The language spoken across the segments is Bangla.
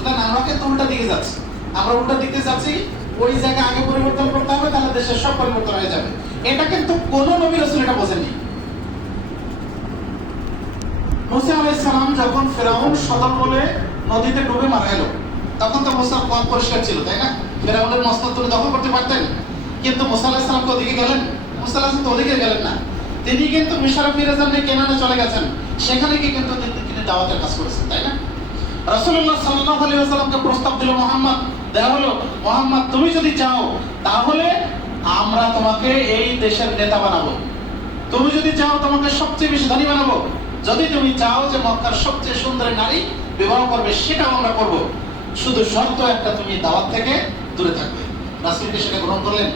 বুঝলেন? আমরা কিন্তু উল্টা দিকে যাচ্ছি, আমরা উল্টা দিকে যাচ্ছি। ওই জায়গা আগে পরিবর্তন করতে হবে, তাহলে দেশের সব পরিবর্তন হয়ে যাবে। এটা কিন্তু কোন নবী রাসূল এটা বোঝেননি। মুসা আলাইহিস সালাম যখন ফেরাউন সদল বলে নদীতে ডুবে মারা গেল, তখন তো মুসা পথ পরিষ্কার ছিল, তাই না? ফেরাউনের মসনদ তুলে দখল করতে পারতেন, কিন্তু মুসা আলাইহিস সালাম তো ওদিকে গেলেন? মুসা আলাইহিস সালাম তো ওদিকে গেলেন না। তিনি কিন্তু মিশরে ফিরে যান, কেনানে চলে গেছেন। সেখানে গিয়ে কিন্তু তিনি দাওয়াতের কাজ করেছেন, তাই না? রাসূলুল্লাহ সাল্লাল্লাহু আলাইহি ওয়াসাল্লামকে প্রস্তাব দিল মুহাম্মদ, দেওয়া হলো, মুহাম্মদ তুমি যদি চাও তাহলে আমরা তোমাকে এই দেশের নেতা বানাবো, তুমি যদি চাও তোমাকে সবচেয়ে বেশি ধনী বানাবো, যদি তুমি চাও যে মক্কার সবচেয়ে সুন্দরী নারী বিবাহ করবে সেটাও আমরা করব, শুধু শর্ত একটা, তুমি দাওয়াত থেকে দূরে থাকবে। রাসূলকে সেটা গ্রহণ করলেন?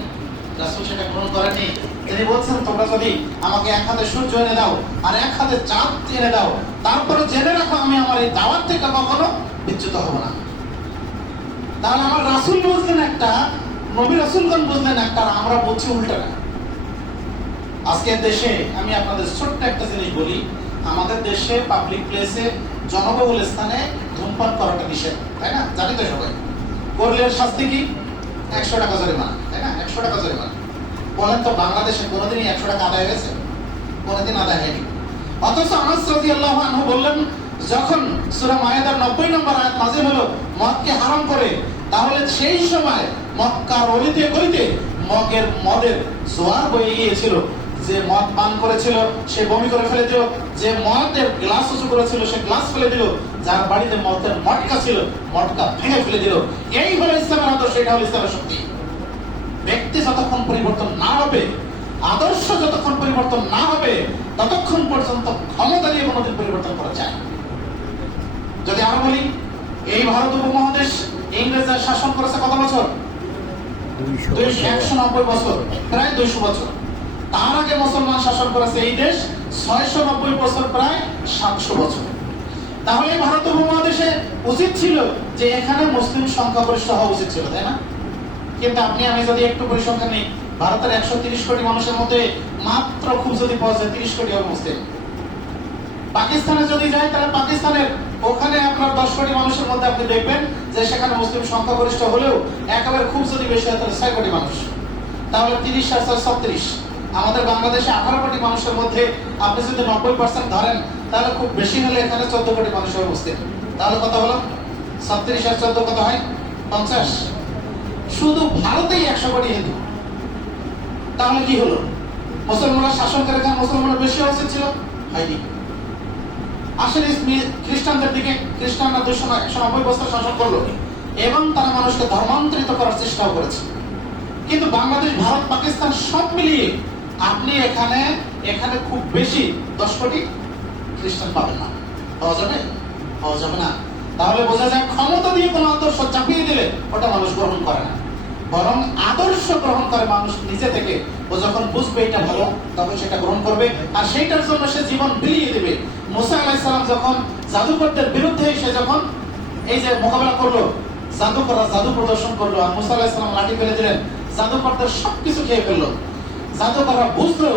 রাসূল সেটা গ্রহণ করেননি। তিনি বলছেন তোমরা যদি আমাকে এক হাতে সূর্য এনে দাও আর এক হাতে চাঁদ এনে দাও, তারপরে জেনে রাখো আমি আমার এই দাওয়াত থেকে কখনো বিচ্যুত হব না। তাহলে আমার রাসূল বুঝলেন একটা, নবী রাসূলগণ বুঝলেন একটা, আর আমরা বলছি উল্টাটা। আজকে দেশে আমি আপনাদের ছোট্ট একটা জিনিস বলি, আমাদের দেশে পাবলিক প্লেসে, জনবহুল স্থানে ধূমপান করাটা নিষেধ, তাই না? জানি তো সবাই। করলে শাস্তি কি? 100 টাকা জরিমানা, তাই না? 100 টাকা জরিমানা। বলেন তো বাংলাদেশে কোনোদিনই 100 টাকা আদায় হয়েছে? কোনোদিন আদায় হয়নি। অথচ আনাস রাদিয়াল্লাহু আনহু বললেন, যখন সূরা মায়েদার 90 নম্বর আয়াত নাযিল হলো মদকে হারাম করে, তাহলে সেই সময় মক্কার অলিতে গলিতে মদের জোয়ার বয়ে গিয়েছিল। যে মদ পান করেছিল সে বমি করে ফেলে দিল, যে মদের গ্লাস উঁচু করেছিল সে গ্লাস ফেলে দিল, যার বাড়িতে মদের মটকা ছিল মটকা ভেঙে ফেলে দিল। এই হলো ইসলামের আদর্শ, এটা হলো ইসলামের শক্তি। ব্যক্তি যতক্ষণ পরিবর্তন না হবে, আদর্শ যতক্ষণ পরিবর্তন না হবে, ততক্ষণ পর্যন্ত ক্ষমতা দিয়ে কোনোদিন পরিবর্তন করা যায়। যদি আরো বলি, এই ভারত উপমহাদেশ ইংরেজরা শাসন করেছে কত বছর? 190 বছর, প্রায় 200 বছর। তার আগে মুসলমান শাসন করেছে এই দেশ 690 বছর, প্রায় 700 বছর। তাহলে ভারত উপমহাদেশে উচিত ছিল যে এখানে মুসলিম সংখ্যাগরিষ্ঠ হওয়া উচিত ছিল, তাই না? কিন্তু আপনি আমি যদি একটু পরিসংখ্যান নিই, ভারতের 130 কোটি মানুষের মধ্যে মাত্র খুব যদি পাওয়া যায় 30 কোটি হবে মুসলিম। পাকিস্তানে যদি যায় তাহলে পাকিস্তানের ওখানে আপনার 10 কোটি মানুষের মধ্যে আপনি দেখবেন যে সেখানে মুসলিম সংখ্যাগরিষ্ঠ হলেও একেবারে খুব যদি বেশি হয় তাহলে 6 কোটি মানুষ। তাহলে 30 আর 6 36। আমাদের বাংলাদেশে 18 কোটি মানুষের মধ্যে আপনি যদি 90% ধরেন, তাহলে খুব বেশি হলে এখানে 14 কোটি মানুষ হবে মুসলিম। তাহলে কত হলো? 36 আর 14 কত হয়? 50। শুধু ভারতেই 100 কোটি হিন্দু। তাহলে কি হলো? মুসলমানরা শাসন করে এখানে মুসলমানরা বেশি হওয়া উচিত ছিল? হয়নি। আসেন খ্রিস্টানদের দিকে, খ্রিস্টানরা 190 বছর শাসন করলো এবং তারা মানুষকে ধর্মান্তরিত করার চেষ্টাও করেছে। কিন্তু বাংলাদেশ, ভারত, পাকিস্তান সব মিলিয়ে আপনি এখানে খুব বেশি 10 কোটি খ্রিস্টান পাবেন না। পাওয়া যাবে? পাওয়া যাবে না। তাহলে বোঝা যায় ক্ষমতা দিয়ে কোনো আদর্শ চাপিয়ে দিলে ওটা মানুষ গ্রহণ করে না, বরং আদর্শ গ্রহণ করে মানুষ নিজে থেকে। ও যখন বুঝবে এটা ভালো, তখন সেটা গ্রহণ করবে, আর সেইটার জন্য সে জীবন বিলিয়ে দেবে। মুসা আলাইহিস সালাম যখন জাদুকরদের বিরুদ্ধে এসে যখন এই যে মোকাবেলা করলো, জাদুকররা জাদু প্রদর্শন করলো, আর মুসা আলাইহিস সালাম লাঠি ফেলে দিলেন, জাদুকরদের সবকিছু খেয়ে ফেললো। জাদুকররা বুঝলো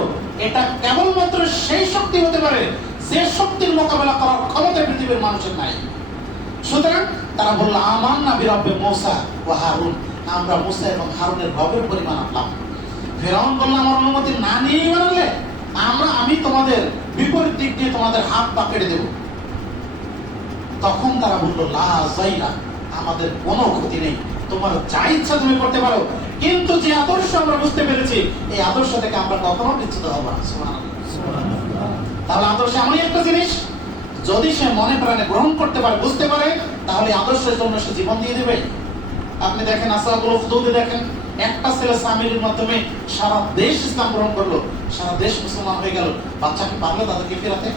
এটা কেবলমাত্র সেই শক্তি হতে পারে যে শক্তির মোকাবেলা করার ক্ষমতা পৃথিবীর মানুষের নাই। সুতরাং তারা বললো, আমান্না বিরব্বে মুসা ওয়া হারুন, আমরা মুসা এবং হারুনের রবের পরিমাণ আনলাম। ফেরাউন বলল, আমার অনুমতি না নিয়ে বানালে আমি তোমাদের বিপরীত দিক দিয়ে তোমাদের হাত পা কেটে দেব। তখন তারা বললো, লা যাইরা, আমাদের কোনো ক্ষতি নেই, তোমার যা ইচ্ছা তুমি করতে পারো, কিন্তু যে আদর্শ আমরা বুঝতে পেরেছি এই আদর্শ থেকে আমরা কখনো বিচ্যুত হব না। সুবহানাল্লাহ। তাহলে আদর্শ এমনই একটা জিনিস, যদি সে মনে প্রাণে গ্রহণ করতে পারে, বুঝতে পারে, তাহলে আদর্শের জন্য সে জীবন দিয়ে দেবে। আপনি দেখেন আসহাবুল উখদুদে দেখেন, একটা ছেলে সামিরের মাধ্যমে সারা দেশ ইসলাম গ্রহণ করলো, সারা দেশ মুসলমান হয়ে গেল। বাচ্চাকে পারলো তাদেরকে ফেরাতে?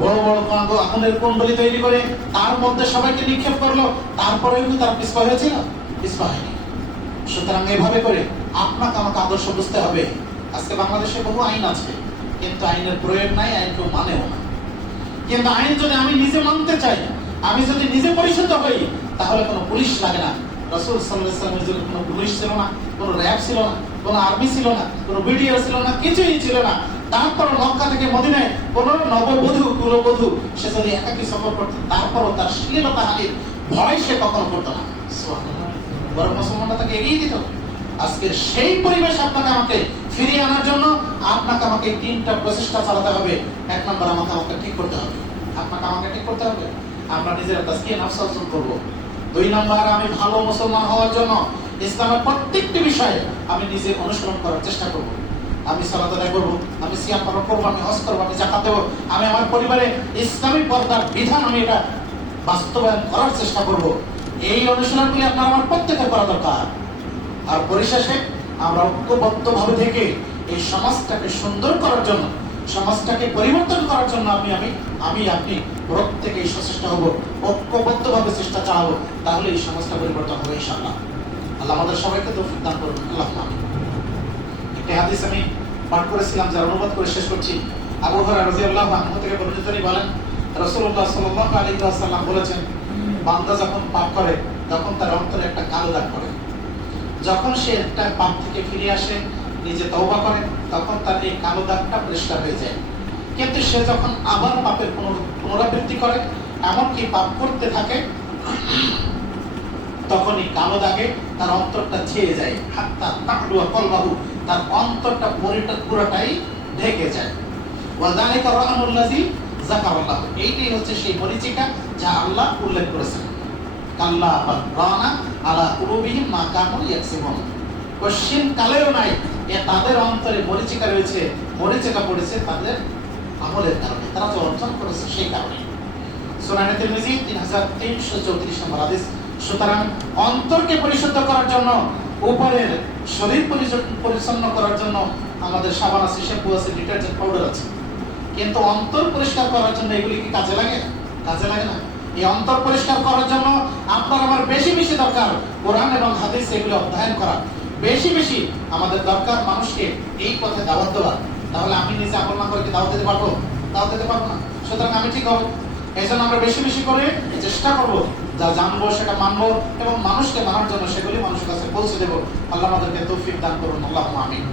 বড় বড় আগুনের কুণ্ডলী তৈরি করে তার মধ্যে সবাইকে নিক্ষেপ করলো, তারপরে কিন্তু তারা পিছপা হয়েছিল? পিছপা হয়নি। সুতরাং এভাবে করে আপনাকে আমাকে আদর্শ বুঝতে হবে। আজকে বাংলাদেশে বহু আইন আছে, কিন্তু আইনের প্রয়োগ নাই, আইন কেউ মানেও না। কিন্তু আইন যদি আমি নিজে মানতে চাই, আমি যদি নিজে পরিশুদ্ধ হই, তাহলে কোনো পুলিশ লাগে না। রাসূল সাল্লাল্লাহু আলাইহি ওয়াসাল্লামের যুগে কোনো পুলিশ ছিল না, কোনো র‍্যাব ছিল না, কোনো আর্মি ছিল না, কোনো বিডিআর ছিল না, কিছুই ছিল না। তারপর মক্কা থেকে মদিনায় কোনো নববধূ কুলবধূ সে যদি একাকী সফর করত, তারপরও তার শ্লীলতাহানির ভয় সে কখনো করতো না, বরং মুসলমানরা তাকে এগিয়ে দিত। আজকে সেই পরিবেশ আপনাকে আমাকে ফিরিয়ে আনার জন্য আপনাকে আমাকে তিনটা প্রচেষ্টা চালাতে হবে। এক নম্বর, আমাকে ঠিক করতে হবে, আপনাকে আমাকে ঠিক করতে হবে, আমরা নিজেরা তাজকিয়া নফস অর্জন করব। দুই নম্বর, আমি ভালো মুসলমান হওয়ার জন্য ইসলামের প্রত্যেকটি বিষয়ে আমি নিজে অনুসরণ করার চেষ্টা করব। আমি সালাত আদায় করবো, আমি সিয়াম পালন করবো, আমি হজ করবো, আমি যাকাত দেবো, আমি আমার পরিবারে ইসলামী পর্দার বিধান আমি এটা বাস্তবায়ন করার চেষ্টা করব। এই অনুশীলনগুলি আপনার আমার প্রত্যেকের করা দরকার। আর পরিশেষে আমরা ঐক্যবদ্ধভাবে থেকে এই সমাজটাকে সুন্দর করার জন্য, সমাজটাকে পরিবর্তন করার জন্য আপনি প্রত্যেকেই সচেষ্ট হব, ঐক্যবদ্ধভাবে চেষ্টা চালাবো, তাহলে এই সমাজটা পরিবর্তন হবে ইনশাআল্লাহ। আল্লাহ আমাদের সবাইকে তৌফিক দান করুন, আল্লাহ আমিন। একটি হাদিস আমি পাঠ করেছিলাম, যার অনুবাদ করে শেষ করছি। আবু হুরায়রা রাদিয়াল্লাহু আনহু থেকে বর্ণিত, তিনি বলেন রাসূলুল্লাহ সাল্লাল্লাহু আলাইহি ওয়াসাল্লাম বলেছেন, বান্দা যখন পাপ করে তখন তার অন্তরে একটা কালো দাগ পড়ে। যখন সে একটা পাপ থেকে ফিরে আসে, নিজে তওবা করে, তখন তার এই কালো দাগটা পরিষ্কার হয়ে যায়। কিন্তু সে যখন আবার পাপের পুনরাবৃত্তি করে, এমনকি পাপ করতে থাকে, তখনই কালো দাগে তার অন্তরটা ছেয়ে যায়, হাত্তা তাকলুয়া কলবাহু, তার অন্তরটা পুরোটাই ঢেকে যায়। ওয়াযালিকা রা'নুল্লাযী যাকারাল্লাহ, এইটাই হচ্ছে সেই মরিচিকা যা আল্লাহ উল্লেখ করেছেন। কাল্লা বাল রানা আলা কুলুবিহিম মা কানু ইয়াকসিবুন, কোশ্চিন কালেও নাই এ তাদের অন্তরে মরিচিকা রয়েছে, মরিচিকা পড়েছে তাদের আমলের কারণে, তারা যে অর্জন করেছে সেই কারণে। সুনানে তিরমিজি 3334 নম্বর হাদিস। সুতরাং অন্তরকে পরিশুদ্ধ করার জন্য, উপরের শরীর পরিচ্ছন্ন করার জন্য আমাদের সাবান আছে, শ্যাম্পু আছে, ডিটারজেন্ট পাউডার আছে, কিন্তু অন্তর পরিষ্কার করার জন্য এগুলি কি কাজে লাগে? কাজে লাগে না। এই অন্তর পরিষ্কার করার জন্য আপনার আমার বেশি বেশি দরকার কোরআন এবং হাদিস এগুলো অধ্যয়ন করা, বেশি বেশি আমাদের দরকার মানুষকে এই পথে দাওয়াত দেওয়া। তাহলে আমি নিজে আমল না করে কি দাওয়াত দিতে পারবো? দাওয়াত দিতে পারবো না। সুতরাং আমি ঠিক হবো, এই জন্য আমরা বেশি বেশি করে চেষ্টা করবো, যা জানবো সেটা মানবো এবং মানুষকে মানার জন্য সেগুলি মানুষের কাছে পৌঁছে দেবো। আল্লাহ আমাদেরকে তৌফিক দান করুন, আল্লাহুম্মা আমিন।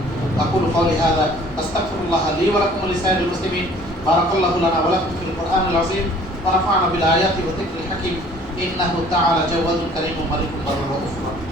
আকুলু কওলি হাযা আস্তাগফিরুল্লাহ লি ওয়া লাকুম ওয়া লিসাইরিল মুসলিমিন। বারাকাল্লাহু লানা ওয়া লাকুম ফিল কুরআনিল আযীম ওয়া নাফা'না বিল আয়াতি ওয়া যিকরিল হাকীম। ইন্নাহু তাআলা জাওয়াদুন কারীমুন মালিকুন বাররুন রাউফুর রাহিম।